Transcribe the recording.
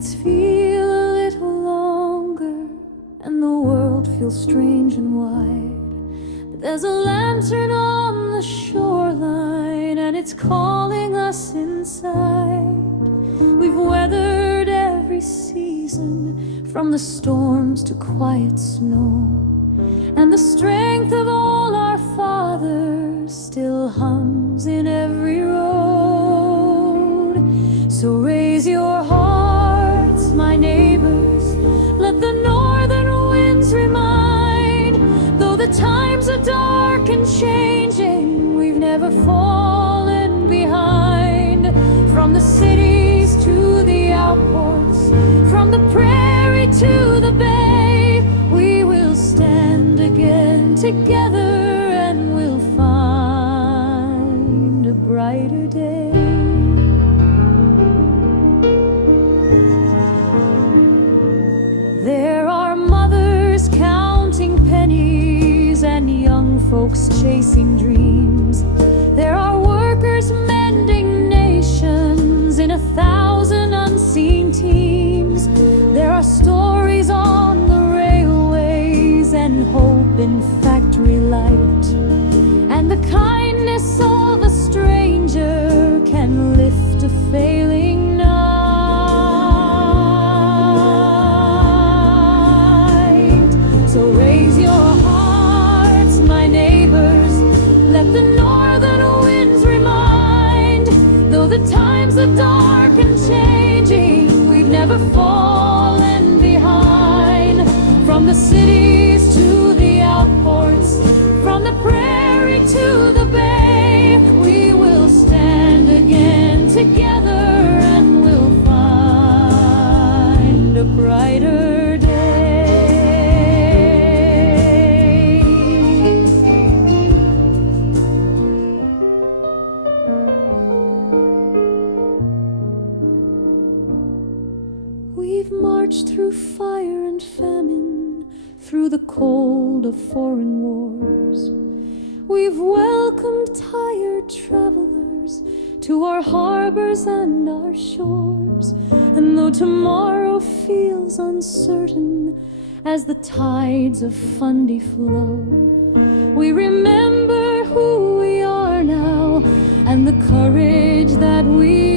nights feel a little longer and the world feels strange and wide, but there's a lantern on the shoreline and it's calling us inside. We've weathered every season, from the storms to quiet snow, and the strength of all our fathers still hums in every road. So raise your hearts, my neighbors, let the northern winds remind. Though the times are dark and changing, we've never fallen behind. From the cities to the outports, from the prairie to the bay, we will stand again together and we'll find a brighter day. There are mothers counting pennies and young folks chasing dreams. There are workers mending nations in 1,000 unseen teams. There are stories on the railways and hope in factory light, and the kindness of a stranger can lift a failing night. So raise your hearts, my neighbors, let the northern winds remind. Though the times are dark and changing, we've never fallen behind. From the cities to the outports, from the prairie to the bay, we will stand again together and we'll find a brighter day. We've marched through fire and famine, through the cold of foreign wars. We've welcomed tired travelers to our harbors and our shores. And though tomorrow feels uncertain as the tides of Fundy flow, we remember who we are now and the courage that we